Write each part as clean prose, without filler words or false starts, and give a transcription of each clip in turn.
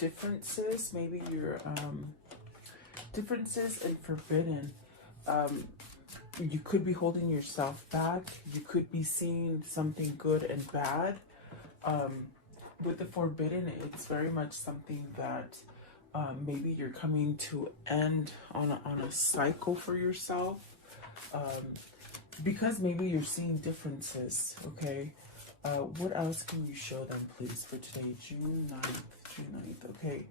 differences. Maybe your differences and forbidden. You could be holding yourself back. You could be seeing something good and bad. With the forbidden, it's very much something that maybe you're coming to end on a cycle for yourself. Because maybe you're seeing differences, okay? What else can you show them, please, for today? June 9th, okay?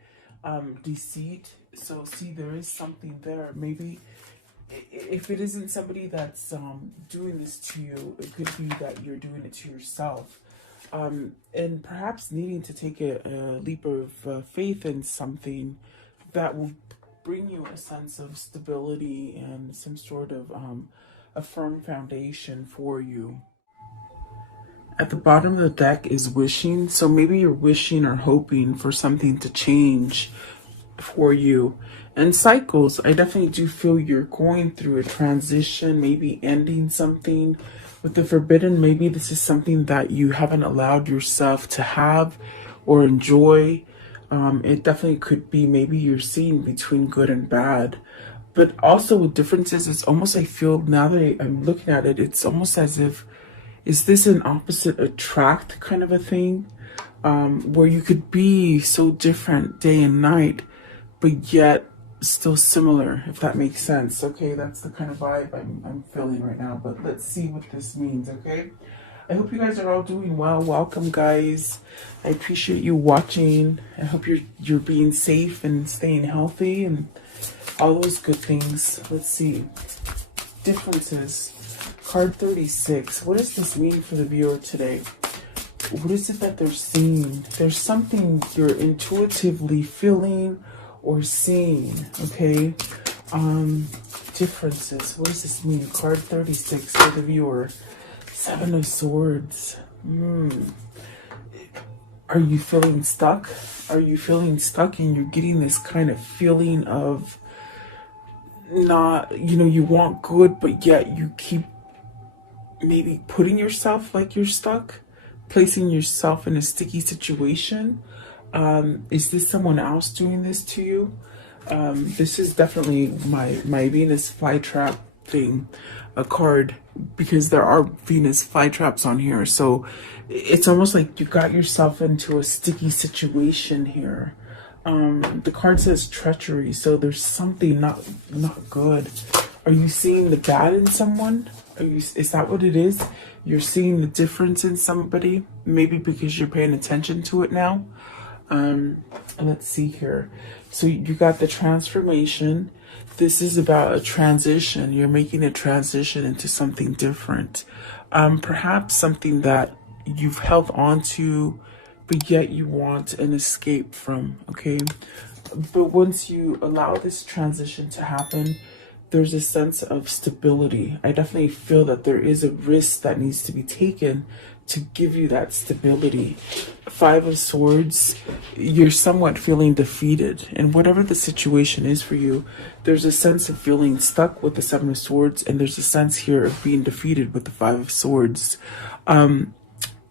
Deceit. So, see, there is something there. Maybe if it isn't somebody that's doing this to you, it could be that you're doing it to yourself. And perhaps needing to take a leap of faith in something that will bring you a sense of stability and some sort of a firm foundation for you. At the bottom of the deck is wishing. So maybe you're wishing or hoping for something to change for you. And cycles, I definitely do feel you're going through a transition, maybe ending something. With the forbidden, maybe this is something that you haven't allowed yourself to have or enjoy. It definitely could be maybe you're seeing between good and bad. But also with differences, it's almost, I feel now that I'm looking at it, it's almost as if, is this an opposite attract kind of a thing? Where you could be so different day and night, but yet still similar, if that makes sense. Okay, that's the kind of vibe I'm feeling right now. But let's see what this means, okay? I hope you guys are all doing well. Welcome, guys. I appreciate you watching. I hope you're being safe and staying healthy and all those good things. Let's see. Differences. Card 36. What does this mean for the viewer today? What is it that they're seeing? There's something you're intuitively feeling or seeing, okay? Differences. What does this mean? Card 36 for the viewer. 7 of Swords. Are you feeling stuck? Are you feeling stuck and you're getting this kind of feeling of not, you want good, but yet you keep maybe putting yourself like you're stuck, placing yourself in a sticky situation? Is this someone else doing this to you? This is definitely my Venus flytrap thing, a card, because there are Venus flytraps on here. So it's almost like you got yourself into a sticky situation here. The card says treachery, so there's something not good. Are you seeing the bad in someone? Is that what it is? You're seeing the difference in somebody, maybe because you're paying attention to it now. Let's see here. So you got the transformation. This is about a transition. You're making a transition into something different. Perhaps something that you've held on to, but yet you want an escape from, okay? But once you allow this transition to happen, there's a sense of stability. I definitely feel that there is a risk that needs to be taken to give you that stability. 5 of Swords, you're somewhat feeling defeated. And whatever the situation is for you, there's a sense of feeling stuck with the 7 of Swords, and there's a sense here of being defeated with the 5 of Swords.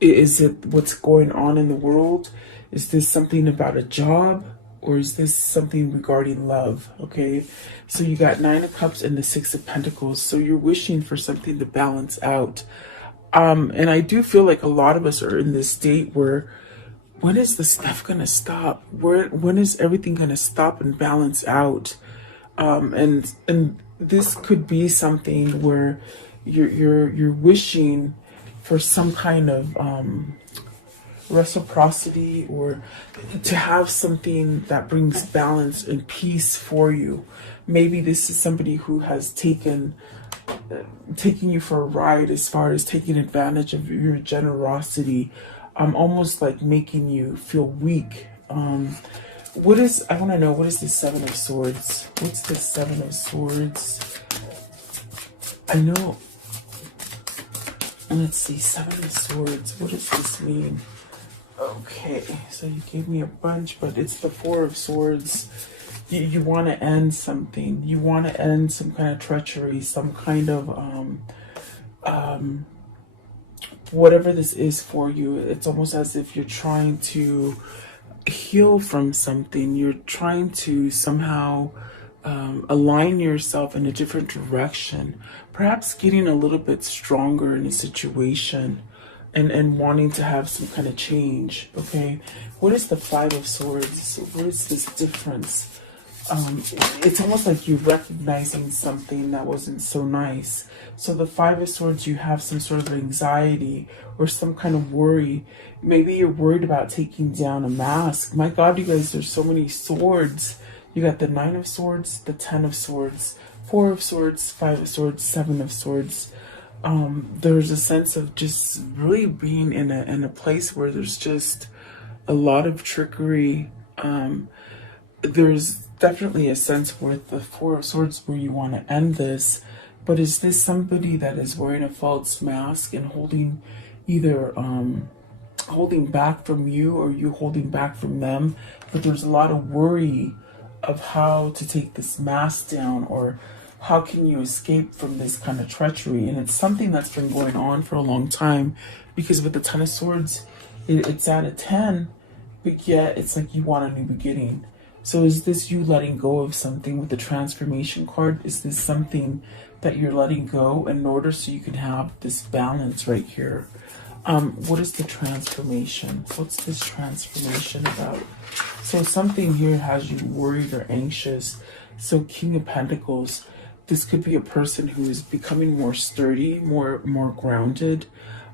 Is it what's going on in the world? Is this something about a job? Or is this something regarding love? Okay, so you got 9 of Cups and the 6 of Pentacles. So you're wishing for something to balance out. And I do feel like a lot of us are in this state where, when is the stuff gonna stop? When is everything gonna stop and balance out? And this could be something where you're wishing for some kind of reciprocity, or to have something that brings balance and peace for you. Maybe this is somebody who has taking you for a ride, as far as taking advantage of your generosity, almost like making you feel weak. I want to know, what is the 7 of Swords? What's the 7 of Swords? I know. Let's see, 7 of Swords. What does this mean? Okay, so you gave me a bunch, but it's the 4 of Swords. You want to end something. You want to end some kind of treachery, some kind of whatever this is for you. It's almost as if you're trying to heal from something. You're trying to somehow align yourself in a different direction, perhaps getting a little bit stronger in a situation, and wanting to have some kind of change. Okay, what is the Five of Swords? What is this difference? It's almost like you're recognizing something that wasn't so nice. So the Five of Swords, you have some sort of anxiety or some kind of worry. Maybe you're worried about taking down a mask. My God, you guys, there's so many swords. You got the Nine of Swords, the Ten of Swords, Four of Swords, Five of Swords, Seven of Swords. There's a sense of just really being in a place where there's just a lot of trickery. There's definitely a sense with the Four of Swords where you want to end this, but is this somebody that is wearing a false mask and holding either holding back from you or you holding back from them? But there's a lot of worry of how to take this mask down, or how can you escape from this kind of treachery. And it's something that's been going on for a long time, because with the Ten of Swords, it's at a 10, but yet it's like you want a new beginning. So is this you letting go of something with the transformation card? Is this something that you're letting go in order so you can have this balance right here? What is the transformation? What's this transformation about? So something here has you worried or anxious. So King of Pentacles, this could be a person who is becoming more sturdy, more grounded.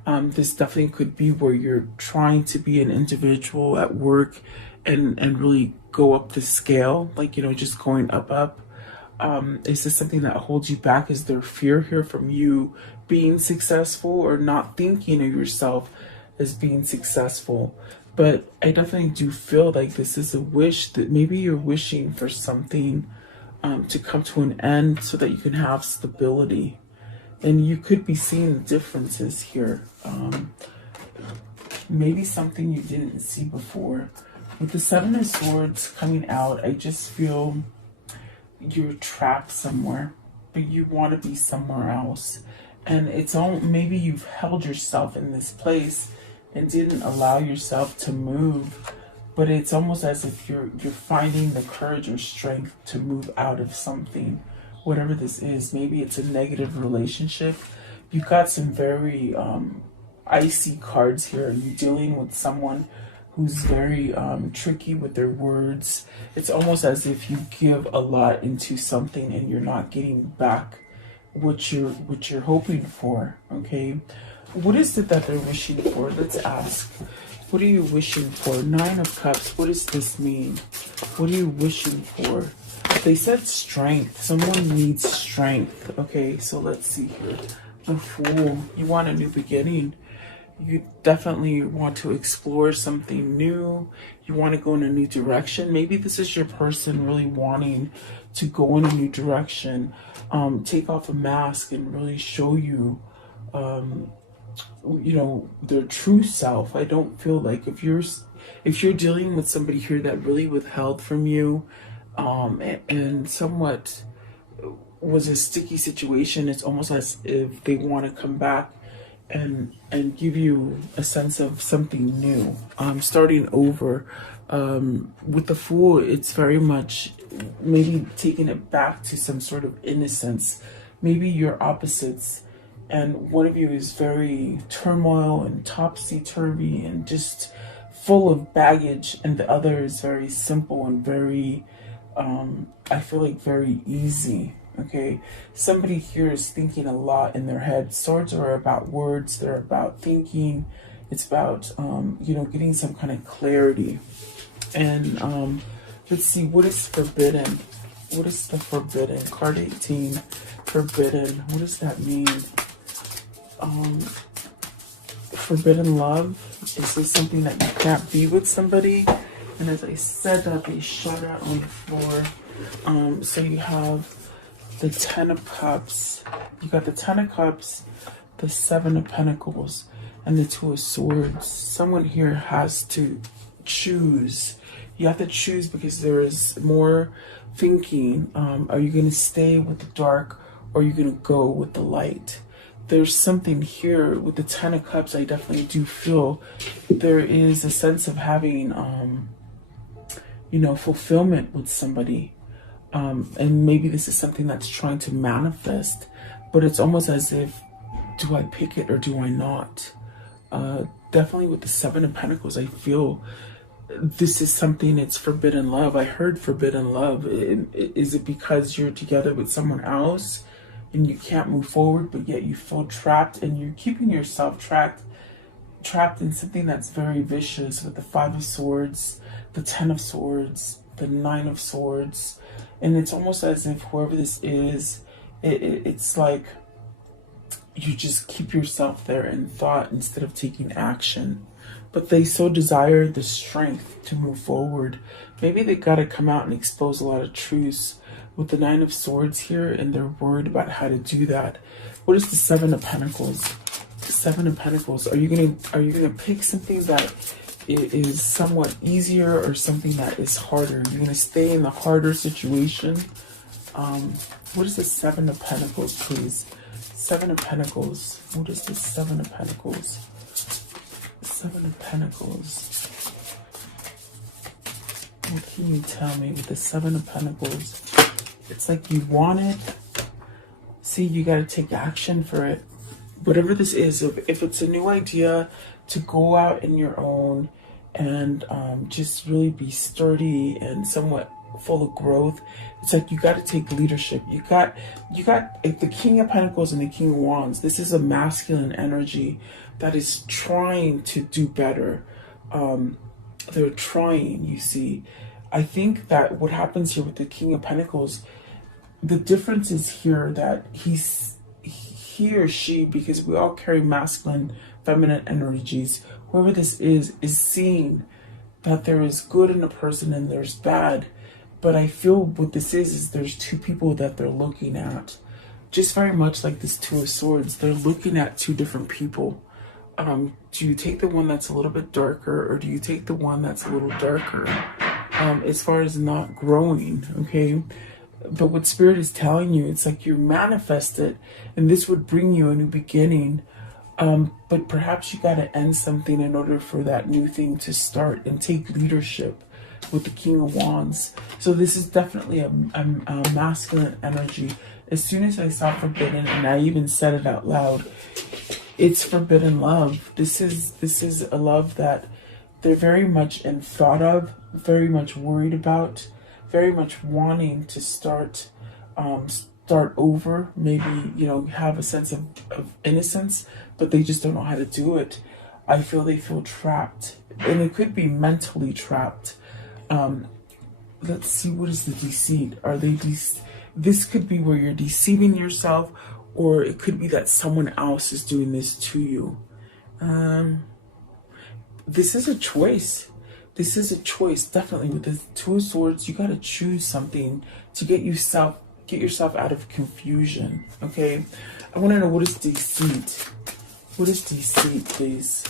This definitely could be where you're trying to be an individual at work and really go up the scale, like, you know, just going up. Is this something that holds you back? Is there fear here from you being successful or not thinking of yourself as being successful? But I definitely do feel like this is a wish, that maybe you're wishing for something to come to an end so that you can have stability. And you could be seeing the differences here. Maybe something you didn't see before. With the Seven of Swords coming out, I just feel you're trapped somewhere, but you want to be somewhere else. And it's all, maybe you've held yourself in this place and didn't allow yourself to move, but it's almost as if you're finding the courage or strength to move out of something, whatever this is. Maybe it's a negative relationship. You've got some very icy cards here. You're dealing with someone who's very tricky with their words. It's almost as if you give a lot into something and you're not getting back what you're hoping for. Okay, what is it that they're wishing for? Let's ask. What are you wishing for? Nine of Cups. What does this mean? What are you wishing for? They said strength. Someone needs strength. Okay, so let's see here. The Fool. You want a new beginning. You definitely want to explore something new. You want to go in a new direction. Maybe this is your person really wanting to go in a new direction. Take off a mask and really show you, you know, their true self. I don't feel like if you're dealing with somebody here that really withheld from you, and somewhat was a sticky situation, it's almost as if they want to come back and give you a sense of something new, starting over. With the Fool, it's very much maybe taking it back to some sort of innocence. Maybe you're opposites, and one of you is very turmoil and topsy-turvy and just full of baggage, and the other is very simple and very, I feel like, very easy. Okay, somebody here is thinking a lot in their head. Swords are about words. They're about thinking. It's about, you know, getting some kind of clarity. And let's see, what is forbidden? What is the forbidden? Card 18, forbidden. What does that mean? Forbidden love. Is this something that you can't be with somebody? And as I said that, they shut out on the floor. So you have the Ten of Cups. You got the Ten of Cups, the Seven of Pentacles, and the Two of Swords. Someone here has to choose. You have to choose because there is more thinking. Are you going to stay with the dark, or are you going to go with the light? There's something here with the Ten of Cups. I definitely do feel there is a sense of having you know, fulfillment with somebody. And maybe this is something that's trying to manifest, but it's almost as if, do I pick it or do I not? Definitely with the Seven of Pentacles, I feel this is something, it's forbidden love. I heard forbidden love. Is it because you're together with someone else and you can't move forward, but yet you feel trapped and you're keeping yourself trapped in something that's very vicious, with the Five of Swords, the Ten of Swords, the Nine of Swords. And it's almost as if whoever this is, it's like you just keep yourself there in thought instead of taking action. But they so desire the strength to move forward. Maybe they got to come out and expose a lot of truths with the Nine of Swords here, and they're worried about how to do that. What is the Seven of Pentacles? The Seven of Pentacles. Are you gonna pick something that is somewhat easier or something that is harder? You're gonna stay in the harder situation. What is the Seven of Pentacles, please? Seven of Pentacles. What is the Seven of Pentacles? Seven of Pentacles. What can you tell me with the Seven of Pentacles? It's like you want it. See, you got to take action for it. Whatever this is, if it's a new idea to go out in your own and just really be sturdy and somewhat full of growth, it's like you got to take leadership. You got the King of Pentacles and the King of Wands. This is a masculine energy that is trying to do better. They're trying, you see. I think that what happens here with the King of Pentacles, the difference is here that he or she, because we all carry masculine, feminine energies, whoever this is seeing that there is good in a person and there's bad. But I feel what this is there's two people that they're looking at. Just very much like this Two of Swords. They're looking at two different people. Do you take the one that's a little bit darker, or do you take the one that's a little darker? As far as not growing, okay? But what Spirit is telling you, it's like you manifest it, and this would bring you a new beginning. But perhaps you got to end something in order for that new thing to start, and take leadership with the King of Wands. So this is definitely a masculine energy. As soon as I saw forbidden, and I even said it out loud, it's forbidden love. This is a love that they're very much in thought of, very much worried about, very much wanting to start over. Maybe, you know, have a sense of innocence, but they just don't know how to do it. I feel they feel trapped, and it could be mentally trapped. Let's see, what is the deceit? Are they this could be where you're deceiving yourself, or it could be that someone else is doing this to you. This is a choice. This is a choice, definitely. With the Two of Swords, you got to choose something to get yourself out of confusion. Okay, I want to know, what is deceit? What is deceit, please?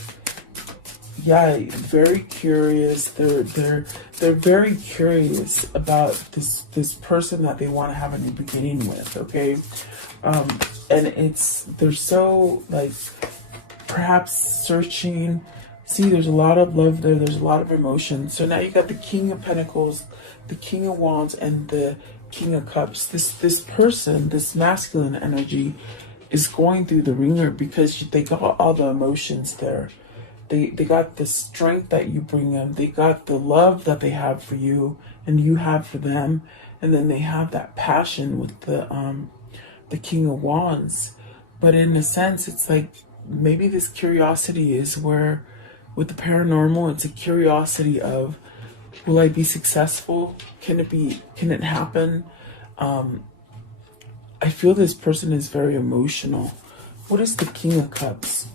Yeah, very curious. They're very curious about this person that they want to have a new beginning with. Okay, and they're so, like, perhaps searching. See, there's a lot of love there. There's a lot of emotion. So now you got the King of Pentacles, the King of Wands, and the King of Cups. This person, this masculine energy, is going through the ringer because they got all the emotions there. They got the strength that you bring them. They got the love that they have for you and you have for them. And then they have that passion with the King of Wands. But in a sense, it's like maybe this curiosity is where, with the paranormal, it's a curiosity of, will I be successful? Can it happen? I feel this person is very emotional. What is the King of Cups?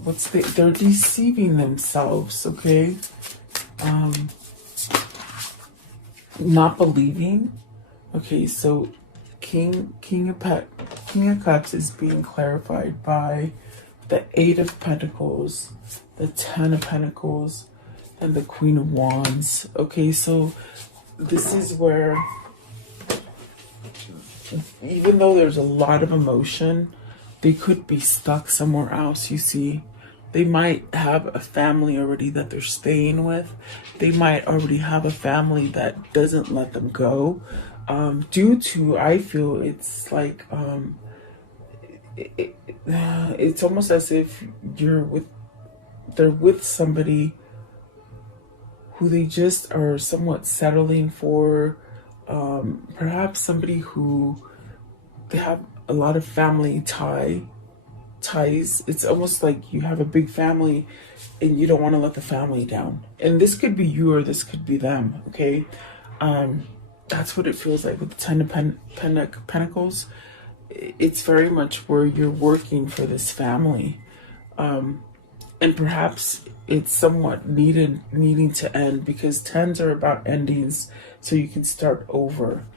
They're deceiving themselves, okay? Not believing. Okay, so King of Cups is being clarified by the Eight of Pentacles, the Ten of Pentacles, and the Queen of Wands. Okay, so this is where, even though there's a lot of emotion, they could be stuck somewhere else, you see. They might have a family already that they're staying with. They might already have a family that doesn't let them go. Due to, I feel it's like, it's almost as if they're with somebody who they just are somewhat settling for. Perhaps somebody who they have a lot of family ties. It's almost like you have a big family and you don't want to let the family down. And this could be you or this could be them, okay? That's what it feels like with the Ten of Pentacles. It's very much where you're working for this family. And perhaps it's somewhat needing to end, because tens are about endings, so you can start over.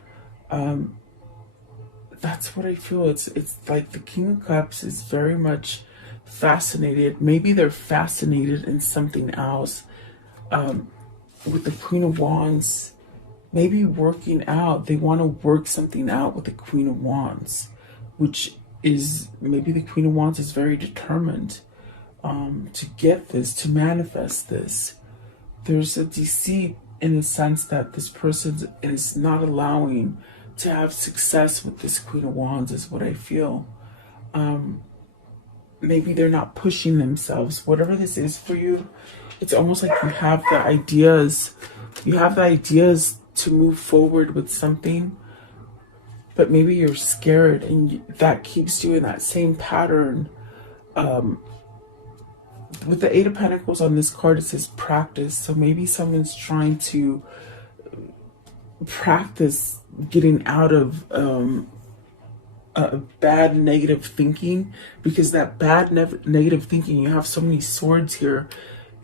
That's what I feel. It's like the King of Cups is very much fascinated. Maybe they're fascinated in something else. With the Queen of Wands, maybe working out. They want to work something out with the Queen of Wands, which is, maybe the Queen of Wands is very determined to get this, to manifest this. There's a deceit in the sense that this person is not allowing to have success with this Queen of Wands, is what I feel. Maybe they're not pushing themselves. Whatever this is for you, it's almost like you have the ideas. You have the ideas to move forward with something, but maybe you're scared, and that keeps you in that same pattern. With the Eight of Pentacles on this card, it says practice. So maybe someone's trying to practice getting out of bad negative thinking, because that bad negative thinking, you have so many swords here,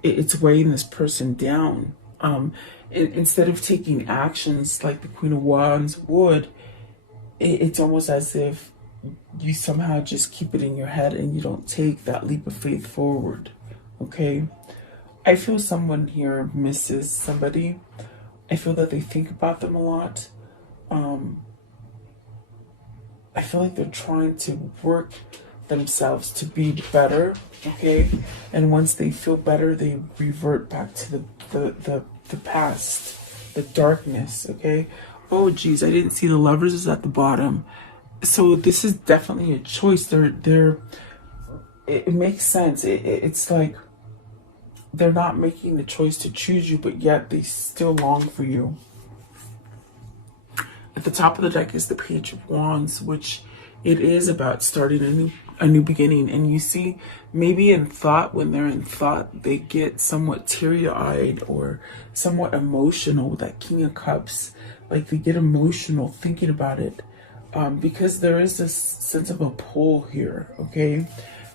it's weighing this person down. Instead of taking actions like the Queen of Wands would, it's almost as if you somehow just keep it in your head and you don't take that leap of faith forward. Okay, I feel someone here misses somebody. I feel that they think about them a lot. I feel like they're trying to work themselves to be better, okay? And once they feel better, they revert back to the past, the darkness, okay? Oh, geez, I didn't see the Lovers is at the bottom. So this is definitely a choice. It makes sense. It's like they're not making the choice to choose you, but yet they still long for you. At the top of the deck is the Page of Wands, which it is about starting a new beginning. And you see, maybe in thought, when they're in thought, they get somewhat teary-eyed or somewhat emotional with that King of Cups. Like they get emotional thinking about it, because there is this sense of a pull here, okay?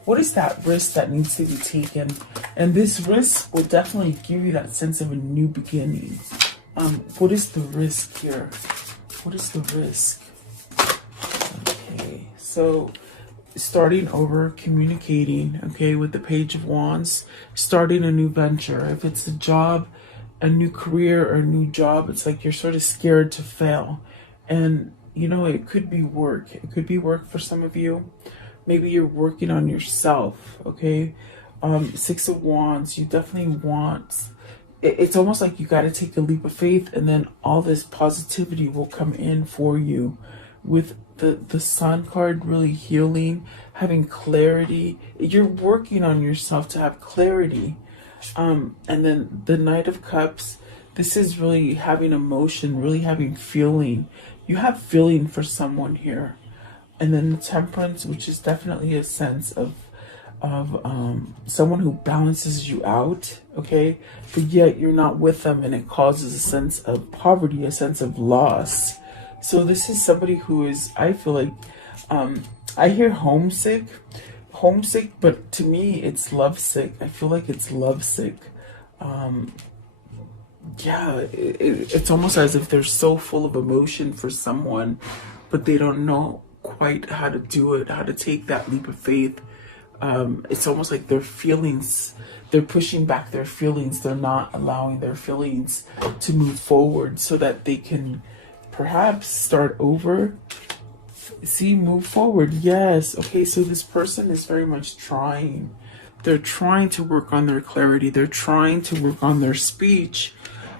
What is that risk that needs to be taken? And this risk will definitely give you that sense of a new beginning. What is the risk here? What is the risk? Okay, so starting over, communicating, okay, with the Page of Wands, starting a new venture. If it's a job, a new career, or a new job, it's like you're sort of scared to fail. And, you know, it could be work. It could be work for some of you. Maybe you're working on yourself, okay? Six of Wands, you definitely want... It's almost like you got to take a leap of faith, and then all this positivity will come in for you. With the Sun card, really healing, having clarity. You're working on yourself to have clarity. And then the Knight of Cups, this is really having emotion, really having feeling. You have feeling for someone here. And then the Temperance, which is definitely a sense of someone who balances you out, okay? But yet you're not with them, and it causes a sense of poverty, a sense of loss. So this is somebody who is, I feel like, I hear homesick, but to me it's lovesick. I feel like it's lovesick. Yeah, it's almost as if they're so full of emotion for someone, but they don't know quite how to do it, how to take that leap of faith. It's almost like their feelings, they're pushing back their feelings. They're not allowing their feelings to move forward so that they can perhaps start over. See, move forward. Yes. Okay, so this person is very much trying They're trying to work on their clarity. They're trying to work on their speech.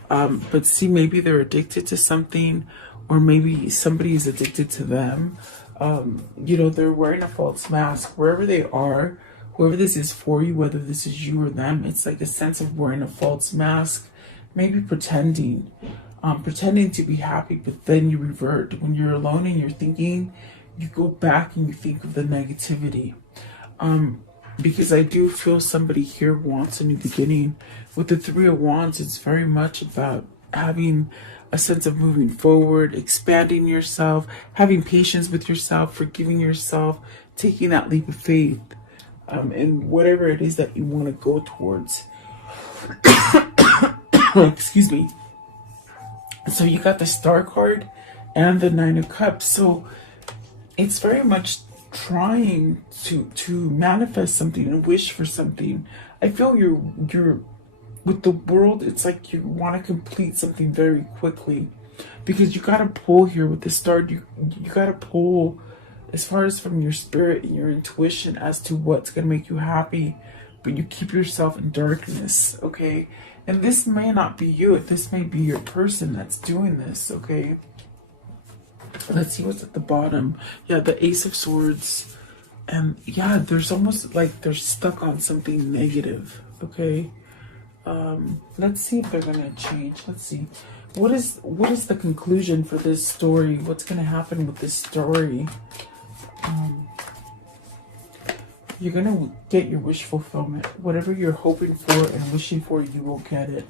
But see, maybe they're addicted to something, or maybe somebody is addicted to them. You know, they're wearing a false mask wherever they are. Whoever this is for you, whether this is you or them, it's like a sense of wearing a false mask, maybe pretending to be happy, but then you revert. When you're alone and you're thinking, you go back and you think of the negativity. Because I do feel somebody here wants a new beginning. With the Three of Wands, it's very much about having a sense of moving forward, expanding yourself, having patience with yourself, forgiving yourself, taking that leap of faith, and whatever it is that you want to go towards. Excuse me. So you got the Star card and the Nine of Cups. So it's very much trying to manifest something and wish for something. I feel you're with the World, it's like you want to complete something very quickly, because you got to pull here with the Star. You got to pull as far as from your spirit and your intuition as to what's going to make you happy, but you keep yourself in darkness, okay? And this may not be you. This may be your person that's doing this, okay? Let's see what's at the bottom. Yeah, the Ace of Swords. And yeah, there's almost like they're stuck on something negative, okay? Let's see if they're going to change. Let's see. What is the conclusion for this story? What's going to happen with this story? You're going to get your wish fulfillment. Whatever you're hoping for and wishing for, you will get it.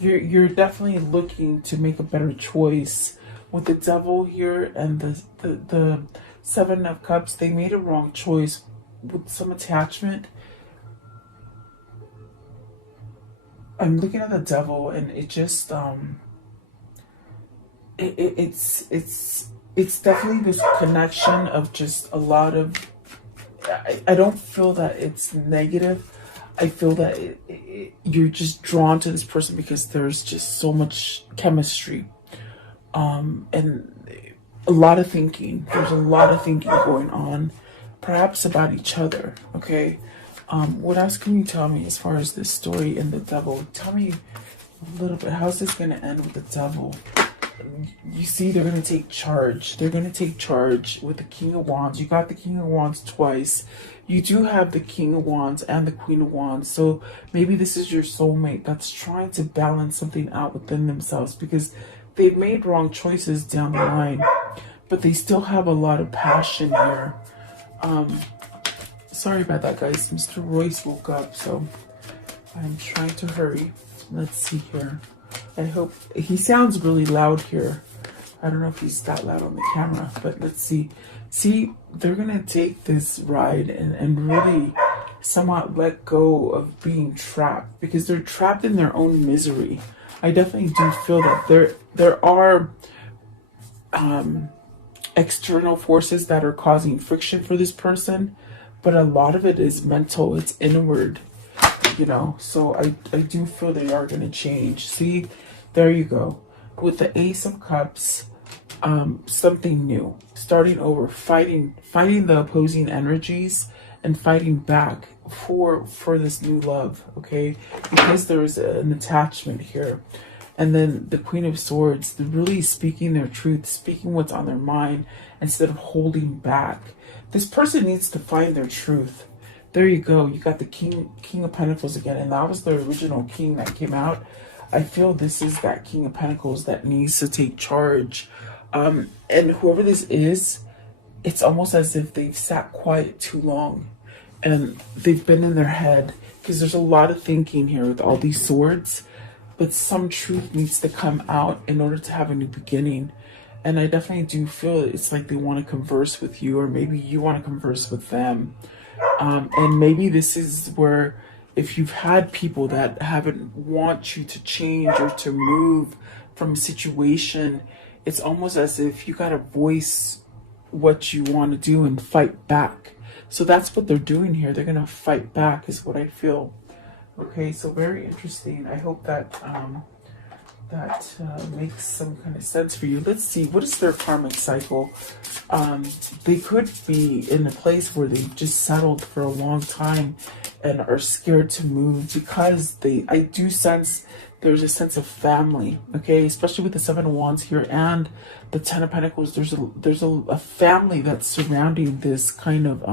You're definitely looking to make a better choice. With the Devil here and the Seven of Cups, they made a wrong choice with some attachment. I'm looking at the Devil, and it just it's definitely this connection of just a lot of. I don't feel that it's negative. I feel that you're just drawn to this person because there's just so much chemistry. And a lot of thinking. There's a lot of thinking going on, perhaps about each other, okay? What else can you tell me as far as this story and the Devil? Tell me a little bit. How's this going to end with the Devil? You see, they're going to take charge. They're going to take charge with the King of Wands. You got the King of Wands twice. You do have the King of Wands and the Queen of Wands. So maybe this is your soulmate that's trying to balance something out within themselves, because they've made wrong choices down the line, but they still have a lot of passion here. Sorry about that, guys. Mr. Royce woke up, so I'm trying to hurry. Let's see here. I hope he sounds really loud here. I don't know if he's that loud on the camera, but let's see. See, they're gonna take this ride and really somewhat let go of being trapped, because they're trapped in their own misery. I definitely do feel that there are external forces that are causing friction for this person, but a lot of it is mental. It's inward, you know. So I do feel they are going to change. See, there you go. With the Ace of Cups, something new, starting over, fighting the opposing energies and fighting back for this new love, okay? Because there's an attachment here. And then the Queen of Swords, they're really speaking their truth, speaking what's on their mind instead of holding back. This person needs to find their truth. There you go. You got the King of Pentacles again, and that was the original king that came out. I feel this is that King of Pentacles that needs to take charge. And whoever this is, it's almost as if they've sat quiet too long and they've been in their head, because there's a lot of thinking here with all these swords. But some truth needs to come out in order to have a new beginning. And I definitely do feel it's like they want to converse with you, or maybe you want to converse with them. And maybe this is where, if you've had people that haven't want you to change or to move from a situation, it's almost as if you got to voice what you want to do and fight back. So that's what they're doing here. They're going to fight back is what I feel. Okay, so very interesting. I hope that makes some kind of sense for you. Let's see, what is their karmic cycle? They could be in a place where they've just settled for a long time, and are scared to move because I do sense there's a sense of family, okay, especially with the Seven of Wands here and the Ten of Pentacles. There's a family that's surrounding this kind of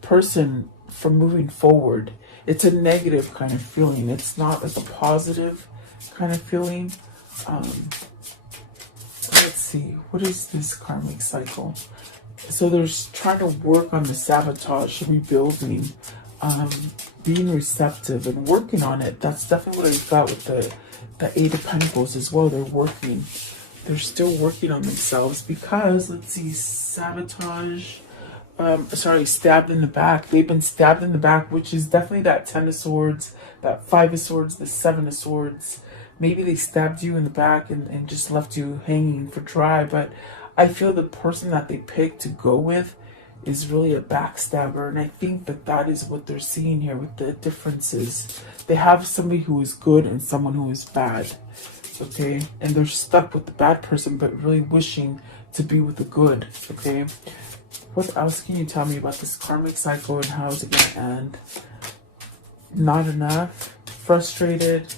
person from moving forward. It's a negative kind of feeling. It's not like a positive kind of feeling. Let's see, what is this karmic cycle? So there's trying to work on the sabotage, rebuilding, being receptive and working on it. That's definitely what I got with the Eight of Pentacles as well. They're still working on themselves because, let's see, sabotage, stabbed in the back. They've been stabbed in the back, which is definitely that Ten of Swords, that Five of Swords, the Seven of Swords. Maybe they stabbed you in the back and just left you hanging for dry, but I feel the person that they picked to go with is really a backstabber, and I think that is what they're seeing here with the differences. They have somebody who is good and someone who is bad, okay? And they're stuck with the bad person, but really wishing to be with the good, okay? What else can you tell me about this karmic cycle and how is it going to end? Not enough, frustrated,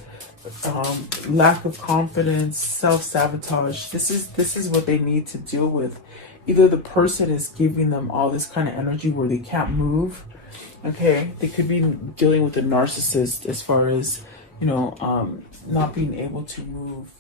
lack of confidence, self-sabotage. This is what they need to deal with. Either the person is giving them all this kind of energy where they can't move, okay? They could be dealing with a narcissist as far as, you know, not being able to move